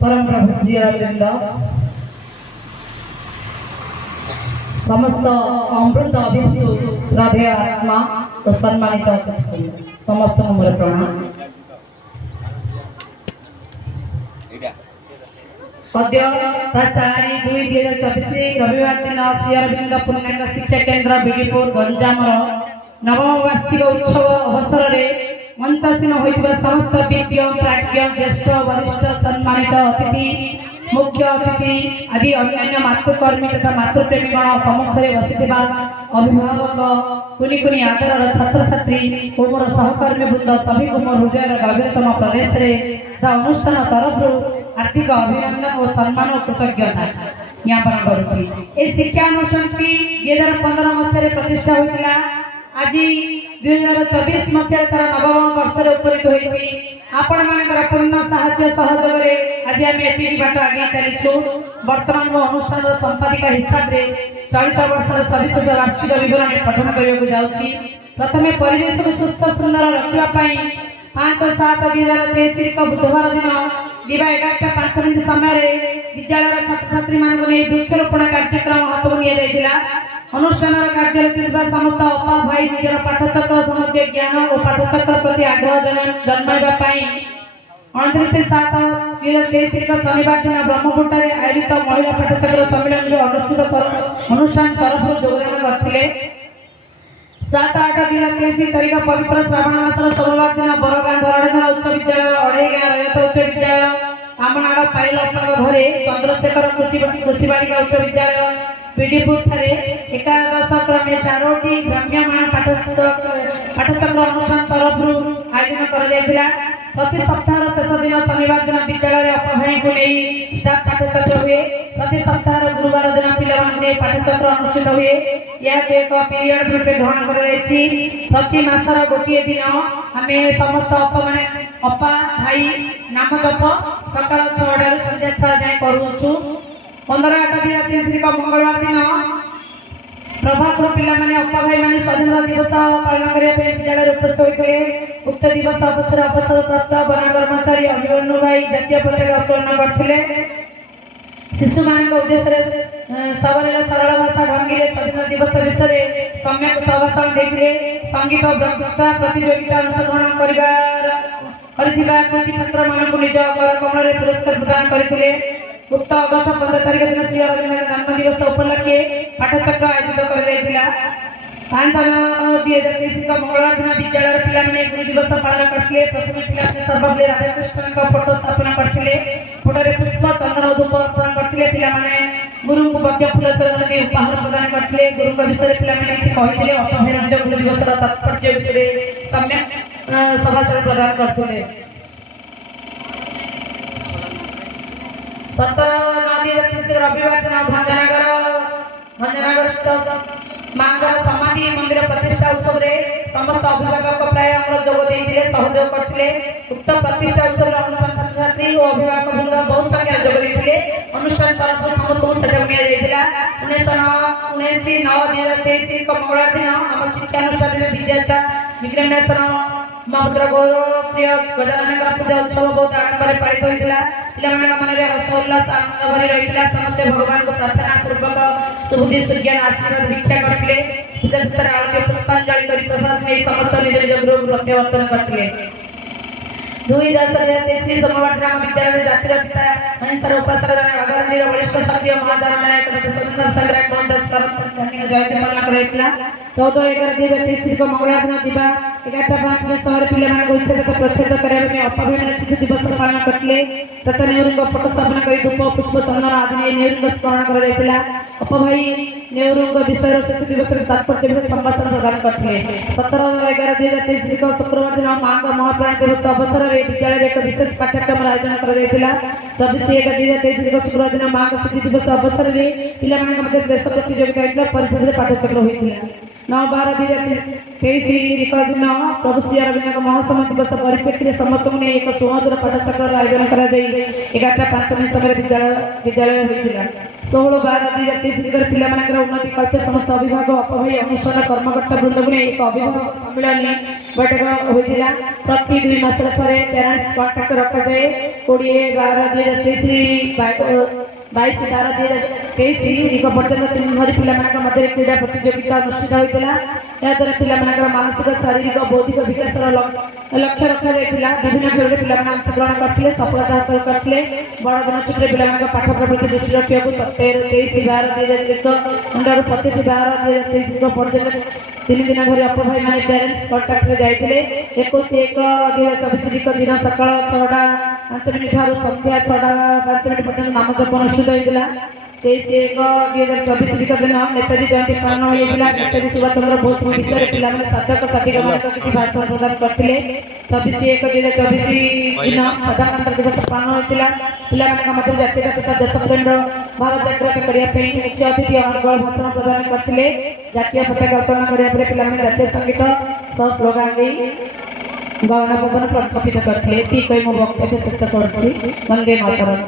परम प्रभु श्री अरविंद समस्त अमृत अभिषु श्रद्धेय आत्मा तो सम्मानित समस्त मोर प्रणाम। सद्य 4/2/2024 रविवार दिन श्री अरविंद पुण्यक शिक्षा केन्द्र बिडीपुर गंजाम नवम वार्षिक उत्सव अवसर में मंचासीन होइतिबा समस्त विज्ञ प्राज्ञ ज्येष्ठ वरिष्ठ सम्मानित अतिथि मुख्य अतिथि आदि अन्य मातृकर्मी तथा मातृप्रेमीगण सम्मुखें बसिथिबा अभिभावक कुनि कुनि आदर छात्र छात्री और मोर सहकर्मी वृंद सभी को मोर हृदय गभीरतम प्रदेश रे अनुष्ठान तरफ आर्थिक अभिनंदन और सम्मान और कृतज्ञता ज्ञापन करुछि। ए शिक्षा अनुष्ठान की 2015 मसीह प्रतिष्ठा होइतिला। आज 2024 मसीह तार नवम वर्ष उपनीत होती आपण मानकर पूर्ण साहाय्य सहयोग आज आम एति बाट आगे चलीछु। वर्तमान मो अनुष्ठान संपादिका हिसाब से चलित वर्षर सविशेष वार्षिक विवरण पठन करने जाऊँगी। प्रथम परिवेश को सुस्थ सुंदर रखापी 5/7/2023 बुधवार दिन दिवा 11:05 समय विद्यालय छात्र छात्री मानक नहीं वृक्षरोपण कार्यक्रम हाथ लिया। अनुष्ठान कार्यरत समस्त अपा भाई निजर पाठचक्र समग्र ज्ञान और पाठचक्र प्रति आग्रह जन्माई 29/7/2023 शनिवार दिन ब्रह्मपुर आयोजित महिला पाठचक्र सम्मेलन में अनुष्ठित अनुष्ठान तरफ योगदान करते। 7/8/2023 तारीख पवित्र श्रावण मासर सोमवार दिन बरगाँ धरणीधर उच्च विद्यालय अढ़ईगाँ रयत उच्च विद्यालय आमनाड़ पाइल घरे चंद्रशेखर कृषि बालिका उच्च विद्यालय बिडीपुर ठारे एकादश क्रमे 4टी भ्राम्यमाण पाठचक्र अनुष्ठान तरफ आयोजन कर प्रति सप्ताह शेष दिन शनिवार दिन विद्यालय अपभाई को नहीं स्टाफ पाठचक्र हुए। प्रति सप्ताह गुरुवार दिन पिला पाठचक्र अनुष्ठित हुए। यह एक पीरियड रूपे ग्रहण कर प्रति मासर गोटे दिन आम समस्त अप मान अपा भाई नाम जप सकाल 6 संध्या 6 जाए करुचु। 15/8/2023 मंगलवार दिन प्रभात पिला माने अपा भाई माने स्वाधीनता दिवस पालन करने विद्यालय उपस्थित होते। उक्त दिवस अवसर अवसर प्राप्त वन कर्मचारी अभिमन्यु भाई जातीय पताका उत्तोलन करते। शिशु मान उद्देश्य सबलील सरल भाषा ढंगी स्वाधीनता दिवस विषय सम्यक सभाषण देते। संगीत वक्तृता प्रतियोगिता अंशग्रहण कर कृति छात्र मानक निज कर कमल पुरस्कार प्रदान करते। उक्त अगस्त 15 तारीख दिन श्री अरविंद जन्म दिवस उपलक्षे पाठचक्र आयोजित कर 5/9/2023 मंगलवार दिन विद्यालय पिला गुरु दिवस पालन करते। प्रथम पिला सर्वपल्ली राधाकृष्णन फोटो स्थापन करते। फोटोरे पुष्प चंदन धूप अर्पण करते। पिला गुरु को भव्य फूल चंदन दे उपहार प्रदान करते। गुरु विषय पिला कहते अपहरण गुरु दिवस तात्पर्य विषय सम्यक सभाषण प्रदान करते। 17/9/2023 रविवार दिन भंजनगर मांगर समाधि मंदिर प्रतिष्ठा उत्सव रे समस्त अभिभावक प्राय जोग देते सहयोग करते। उक्त प्रतिष्ठा उत्सव अनुष्ठान छात्र छात्री और अभिभावक वृंद बहुत संख्यार जोग देते। अनुष्ठान तरफ समस्त सेटअप निया 19/9/2023 मंगलवार दिन आम शिक्षानुष्ठान विद्यार्था विज्ञान महाभद्र गौरव प्रिय गजानन पूजा उत्सव बहुत आडम्बर पालित होता। पिला मन में हर्ष उल्लास आनंद भरी रही। समस्त भगवान को प्रार्थना पूर्वक सुबुद्धि सुज्ञान आशीर्वाद भिक्षा करते। पूजा शेष आरती पुष्पांजलि कर प्रसाद नहीं समस्त निज निज गृह प्रत्यावर्तन करते। 2/10/2023 सोमवार दिन विद्यालय जातिर पिता महिंसार उपासक जन अग्रणी वरिष्ठ क्षत्रिय महादान नायक स्वतंत्र संग्राम मोहनदास करम जयंती पालन कराइला। 14/11/2023 मंगलवार दिन दिवा 11:05 शहर पिला उच्छेद प्रच्छेद करने अपभाई शिशु दिवस पालन करते। तथा नेहरू फोटो स्थापन कर धूप पुष्प चंदन आदि नेहरू स्मरण कर अपभाई नेहरू विषय शिशु दिवस तात्पर्य संभाषण प्रदान करते। 17/11/2023 शुक्रवार दिन माँ महाप्राण दिवस अवसर में विद्यालय एक विशेष पाठ्यक्रम आयोजन कर 24/1/2023 शुक्रवार दिन माँ स्मृति दिवस अवसर में पिला प्रेस प्रतियोगिता परिषद पाठचक्र होता। 9/12/2023 दिन प्रभु श्री अरविंद महासम दिवस परिप्रेक्षी समस्त ने एक सुमधुर पाठचक्र आयोजन कर 11:05 समय विद्यालय होता। 16/12/2023 पिलामानकर उन्नति करते समस्त अभिभावक अपभाई अनुष्ठान कर्मकर्ता वृंद को एक अभिभावक सम्मिलन बैठक होता। प्रति 2 मास पेरेंट्स कॉन्टाक्ट रखा जाए। 20/12/2023 22/12/2023 पर्यटन 3 धरी पिलामानकर मध्य क्रीड़ा प्रतियोगिता अनुष्ठित होता। याद्वारा पिलामानकर मानसिक शारीरिक बौद्धिक विकास लक्ष्य रखा जाइथिला। विभिन्न खेल में पिलामाने अंशग्रहण करथिले, सफलता हासिल करथिले। बड़ दिन छुट्टी पिलामानकर पाठपढ़ा प्रति दृष्टि रखिया 23/12/2023 अंडर 25/12/2023 पर्यटन 3 दिन धरी अपभाई माने पेरेंट्स कॉन्टाक्ट रे जाइथिले। 21/1/2024 दिन सकाळ 6:05 ठारू संध्या 6:05 पर्यंत नामजप अनुष्ठित होइतिला। 23/1/2024 दिन नेताजी जयंती पालन होइतिला। नेताजी सुभाष चंद्र बोस विषय पिलामाने साधक साधिका मानक किछि भाषण प्रदान करथिले। 26/1/2024 दिन साधारणतंत्र दिवस पालन होइतिला। पिलामानक मध्य जातीय तथा देशप्रेम भारत जागृत करिया पे मुख्य अतिथि अमरगोल भाषण प्रदान करथिले। जातीय पताका उत्तोलन करिया पर पिलामाने जातीय संगीत सह स्लोगान दे गौरव भवन प्रकटित करथिले। ती कई मो वक्तव्य शेष करछि। वंदे मातरम।